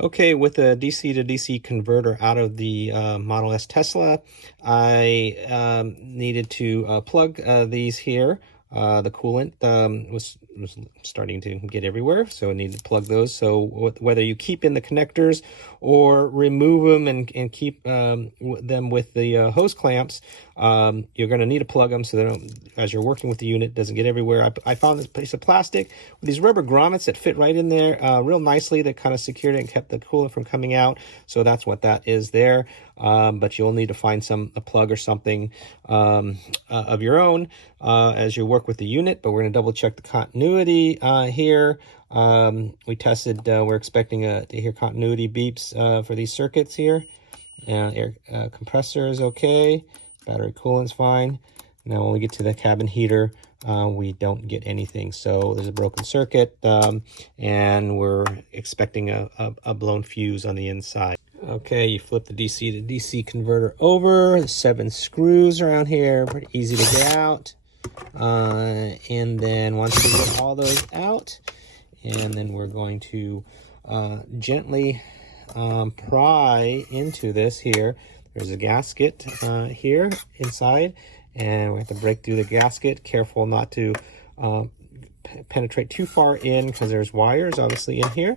Okay, with a DC to DC converter out of the Model S Tesla, I needed to plug these here. The coolant was starting to get everywhere, so I needed to plug those. So whether you keep in the connectors or remove them and keep them with the hose clamps, you're going to need to plug them so they don't, as you're working with the unit, it doesn't get everywhere. I found this piece of plastic with these rubber grommets that fit right in there real nicely, that kind of secured it and kept the coolant from coming out. So that's what that is there. But you'll need to find a plug or something of your own as you work with the unit. But we're going to double check the continuity here. We tested, we're expecting to hear continuity beeps for these circuits here. Air compressor is okay. Battery coolant's fine. Now when we get to the cabin heater, we don't get anything. So there's a broken circuit, and we're expecting a blown fuse on the inside. Okay, you flip the DC to DC converter over. There's 7 screws around here, pretty easy to get out. And then once we get all those out, and then we're going to gently pry into this here. There's a gasket here inside, and we have to break through the gasket. Careful not to penetrate too far in, because there's wires obviously in here.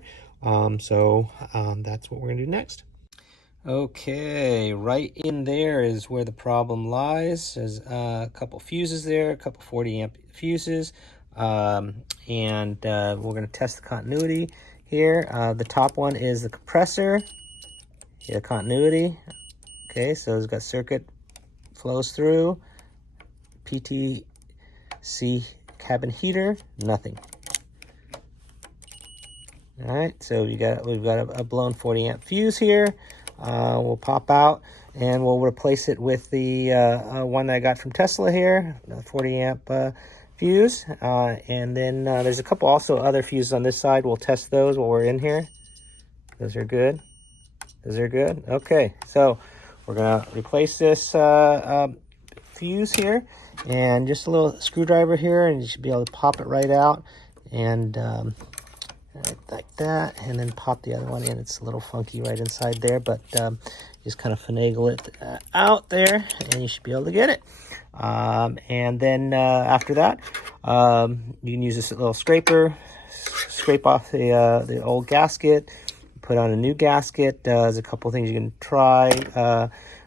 So that's what we're gonna do next. Okay, right in there is where the problem lies. There's a couple fuses there, a couple 40 amp fuses, and we're going to test the continuity here. The top one is the compressor. Yeah, continuity. Okay, so it's got circuit flows through. PTC cabin heater, nothing. All right, so we've got a blown 40 amp fuse here. We'll pop out and we'll replace it with the one that I got from Tesla here, the 40 amp fuse. And then there's a couple also other fuses on this side. We'll test those while we're in here. Those are good. Those are good. Okay, so we're gonna replace this fuse here, and just a little screwdriver here, and you should be able to pop it right out, and right like that, and then pop the other one in. It's a little funky right inside there, but just kind of finagle it out there, and you should be able to get it. And then after that, you can use this little scraper, scrape off the old gasket, put on a new gasket. There's a couple things you can try.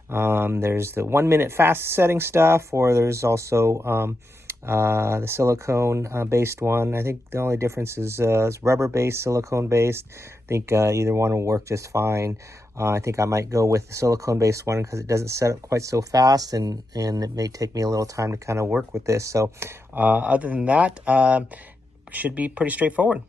There's the 1 minute fast setting stuff, or there's also the silicone based one. I think the only difference is rubber based, silicone based. I think either one will work just fine. I think I might go with the silicone based one because it doesn't set up quite so fast, and it may take me a little time to kind of work with this. So other than that, should be pretty straightforward.